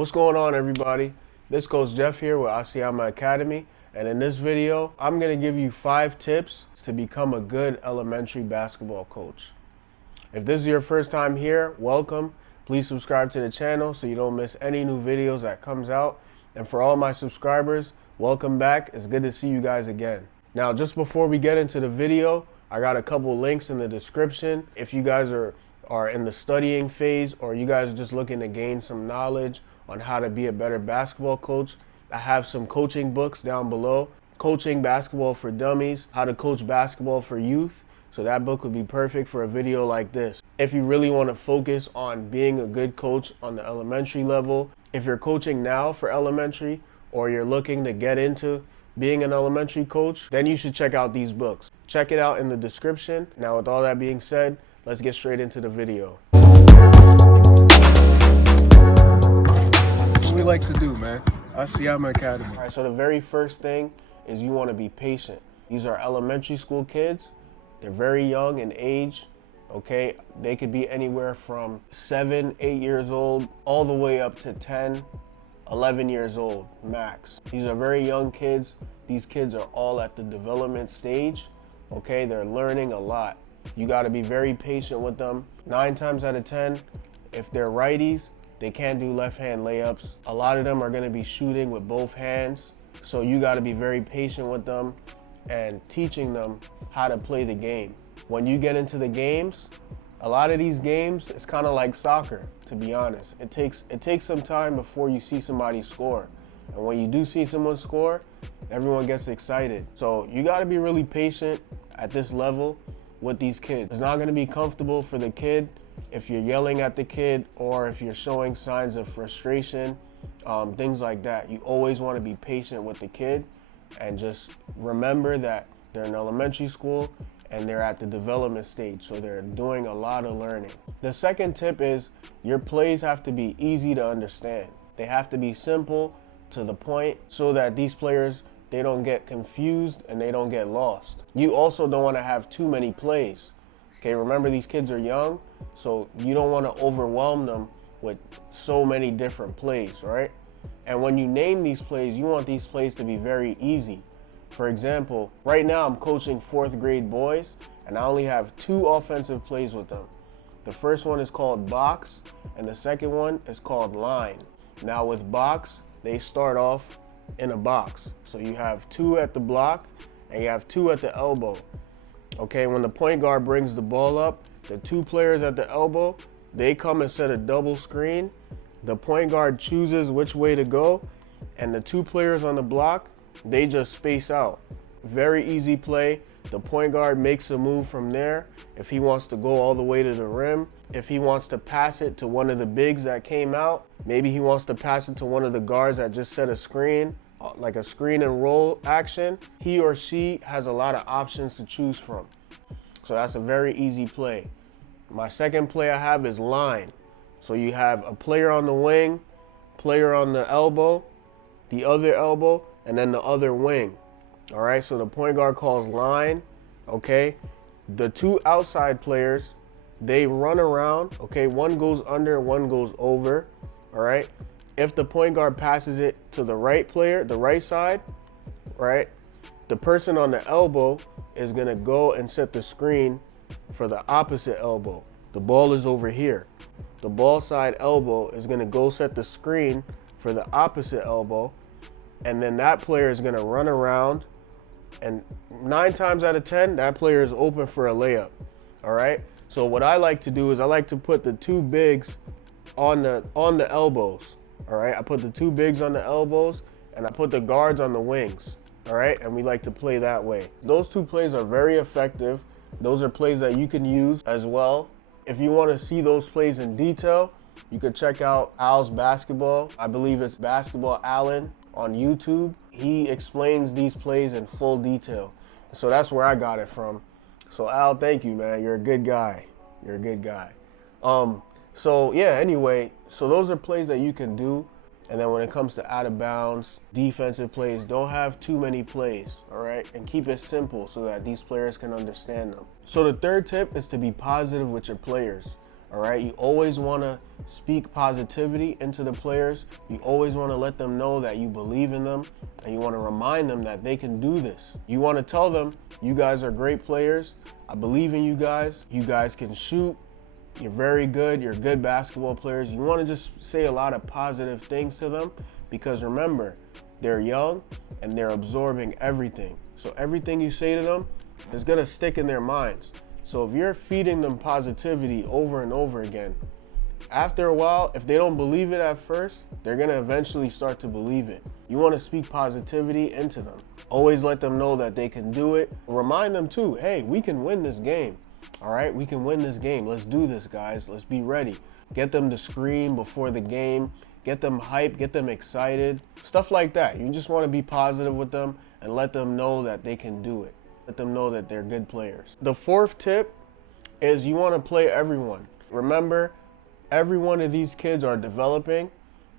What's going on, everybody? This Coach Jeff here with Asiamah Academy, and in this video, I'm going to give you 5 tips to become a good elementary basketball coach. If this is your first time here, welcome. Please subscribe to the channel so you don't miss any new videos that comes out. And for all my subscribers, welcome back. It's good to see you guys again. Now, just before we get into the video, I got a couple links in the description. If you guys are in the studying phase, or you guys are just looking to gain some knowledge on how to be a better basketball coach, I have some coaching books down below. Coaching Basketball for Dummies, How to Coach Basketball for Youth. So that book would be perfect for a video like this. If you really want to focus on being a good coach on the elementary level, if you're coaching now for elementary, or you're looking to get into being an elementary coach, then you should check out these books. Check it out in the description. Now, with all that being said, let's get straight into the video. What we like to do, man. Asiamah Academy. All right, so the very first thing is you want to be patient. These are elementary school kids. They're very young in age, okay? They could be anywhere from 7, 8 years old, all the way up to 10, 11 years old, max. These are very young kids. These kids are all at the development stage, okay? They're learning a lot. You got to be very patient with them. 9 times out of 10, if they're righties, they can't do left-hand layups. A lot of them are going to be shooting with both hands. So you got to be very patient with them and teaching them how to play the game. When you get into the games, a lot of these games, it's kind of like soccer, to be honest. It takes some time before you see somebody score. And when you do see someone score, everyone gets excited. So you got to be really patient at this level with these kids. It's not going to be comfortable for the kid if you're yelling at the kid or if you're showing signs of frustration, things like that. You always want to be patient with the kid and just remember that they're in elementary school and they're at the development stage, so they're doing a lot of learning. The second tip is your plays have to be easy to understand. They have to be simple, to the point, so that these players, they don't get confused and they don't get lost. You also don't want to have too many plays. Okay, remember these kids are young, so you don't want to overwhelm them with so many different plays, right? And when you name these plays, you want these plays to be very easy. For example, right now I'm coaching 4th grade boys, and I only have 2 offensive plays with them. The first one is called box, and the second one is called line. Now with box, they start off in a box. So you have 2 at the block, and you have 2 at the elbow. Okay, when the point guard brings the ball up, the 2 players at the elbow, they come and set a double screen. The point guard chooses which way to go, and the 2 players on the block, they just space out. Very easy play. The point guard makes a move from there if he wants to go all the way to the rim. If he wants to pass it to one of the bigs that came out, maybe he wants to pass it to one of the guards that just set a screen, like a screen and roll action. He or she has a lot of options to choose from. So that's a very easy play. My second play I have is line. So you have a player on the wing, player on the elbow, the other elbow, and then the other wing. All right, so the point guard calls line, okay? The 2 outside players, they run around, okay? One goes under, one goes over, all right? If the point guard passes it to the right player, the right side, right? The person on the elbow is gonna go and set the screen for the opposite elbow. The ball is over here. The ball side elbow is gonna go set the screen for the opposite elbow, and then that player is gonna run around, and 9 times out of 10, that player is open for a layup, all right? So what I like to do is I like to put the 2 bigs on the elbows, all right? I put the 2 bigs on the elbows, and I put the guards on the wings, all right? And we like to play that way. Those 2 plays are very effective. Those are plays that you can use as well. If you want to see those plays in detail, you could check out Al's Basketball. I believe it's Basketball Allen on YouTube. He explains these plays in full detail. So that's where I got it from. So Al, thank you, man. You're a good guy. You're a good guy. So yeah, anyway, so those are plays that you can do. And then when it comes to out of bounds, defensive plays, don't have too many plays, all right? And keep it simple so that these players can understand them. So the third tip is to be positive with your players. All right, you always want to speak positivity into the players. You always want to let them know that you believe in them, and you want to remind them that they can do this. You want to tell them, you guys are great players. I believe in you guys. You guys can shoot. You're very good. You're good basketball players. You want to just say a lot of positive things to them, because remember, they're young and they're absorbing everything. So everything you say to them is going to stick in their minds. So if you're feeding them positivity over and over again, after a while, if they don't believe it at first, they're going to eventually start to believe it. You want to speak positivity into them. Always let them know that they can do it. Remind them too, hey, we can win this game. All right, we can win this game. Let's do this, guys. Let's be ready. Get them to scream before the game. Get them hyped, get them excited. Stuff like that. You just want to be positive with them and let them know that they can do it. Let them know that they're good players. The fourth tip is you want to play everyone. Remember, every one of these kids are developing.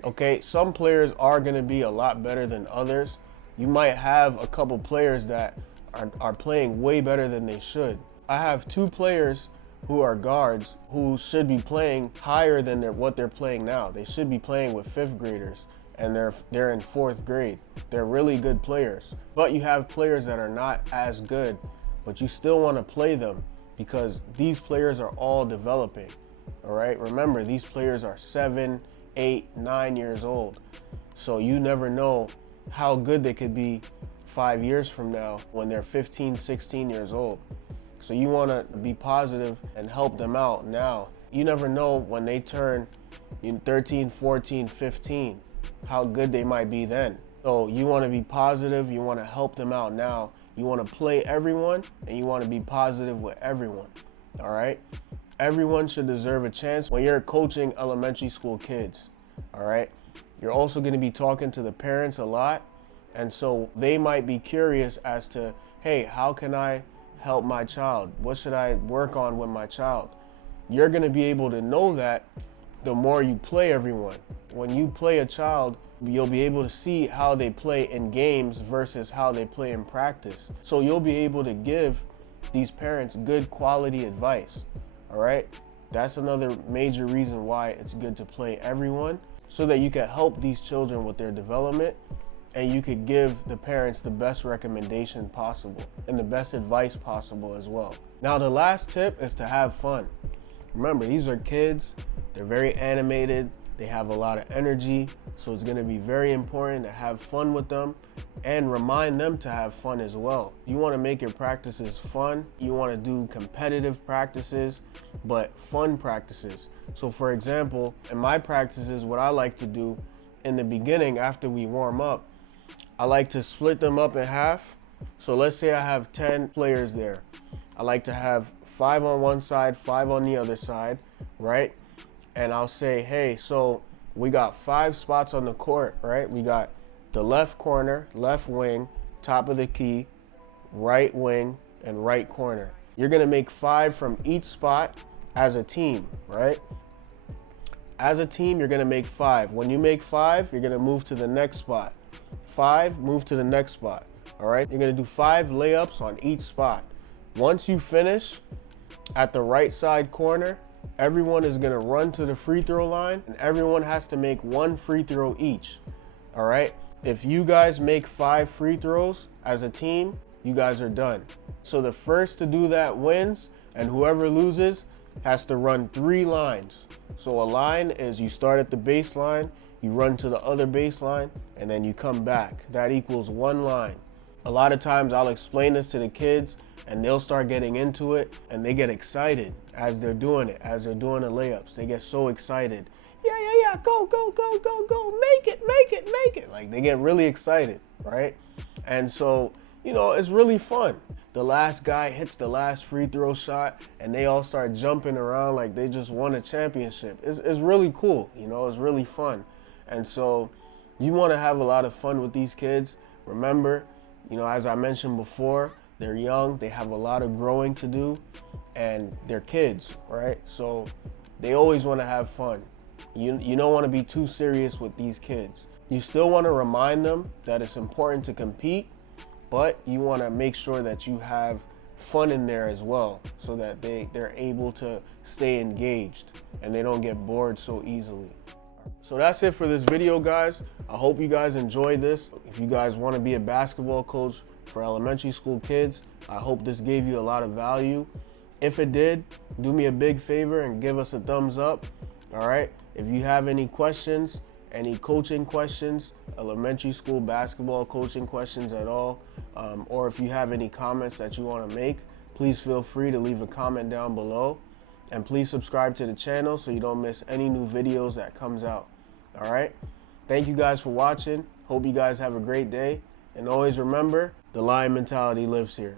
Okay, some players are going to be a lot better than others. You might have a couple players that are playing way better than they should. I have two players who are guards who should be playing higher than what they're playing now. They should be playing with 5th graders, and they're in 4th grade. They're really good players. But you have players that are not as good, but you still want to play them because these players are all developing. All right, remember, these players are 7, 8, 9 years old. So you never know how good they could be 5 years from now when they're 15, 16 years old. So you want to be positive and help them out now. You never know when they turn 13, 14, 15, how good they might be then. So you want to be positive. You want to help them out now. You want to play everyone, and you want to be positive with everyone. All right? Everyone should deserve a chance when you're coaching elementary school kids. All right? You're also going to be talking to the parents a lot. And so they might be curious as to, hey, how can I help my child? What should I work on with my child? You're going to be able to know that the more you play everyone. When you play a child, you'll be able to see how they play in games versus how they play in practice. So you'll be able to give these parents good quality advice. All right? That's another major reason why it's good to play everyone, so that you can help these children with their development, and you could give the parents the best recommendation possible and the best advice possible as well. Now, the last tip is to have fun. Remember, these are kids. They're very animated. They have a lot of energy. So it's going to be very important to have fun with them and remind them to have fun as well. You want to make your practices fun. You want to do competitive practices, but fun practices. So for example, in my practices, what I like to do in the beginning after we warm up, I like to split them up in half. So let's say I have 10 players there. I like to have 5 on one side, 5 on the other side, right? And I'll say, hey, so we got 5 spots on the court, right? We got the left corner, left wing, top of the key, right wing, and right corner. You're gonna make 5 from each spot as a team, right? As a team, you're gonna make 5. When you make 5, you're gonna move to the next spot. 5, move to the next spot. All right, you're gonna do 5 layups on each spot. Once you finish at the right side corner, everyone is gonna run to the free throw line, and everyone has to make 1 free throw each. All right, if you guys make 5 free throws as a team, you guys are done. So the first to do that wins, and whoever loses has to run 3 lines. So a line is you start at the baseline, you run to the other baseline, and then you come back. That equals 1 line. A lot of times I'll explain this to the kids and they'll start getting into it, and they get excited as they're doing it, as they're doing the layups. They get so excited. Yeah, go, go, go, go, go, make it, make it, make it. Like, they get really excited, right? And so, you know, it's really fun. The last guy hits the last free throw shot and they all start jumping around like they just won a championship. It's really cool, you know, it's really fun. And so you want to have a lot of fun with these kids. Remember, you know, as I mentioned before, they're young, they have a lot of growing to do, and they're kids, right? So they always want to have fun. You don't want to be too serious with these kids. You still want to remind them that it's important to compete, but you want to make sure that you have fun in there as well, so that they're able to stay engaged and they don't get bored so easily. So that's it for this video, guys. I hope you guys enjoyed this. If you guys want to be a basketball coach for elementary school kids, I hope this gave you a lot of value. If it did, do me a big favor and give us a thumbs up. All right. If you have any questions, any coaching questions, elementary school basketball coaching questions at all, or if you have any comments that you want to make, please feel free to leave a comment down below. And please subscribe to the channel so you don't miss any new videos that comes out. All right. Thank you guys for watching. Hope you guys have a great day. And always remember, the lion mentality lives here.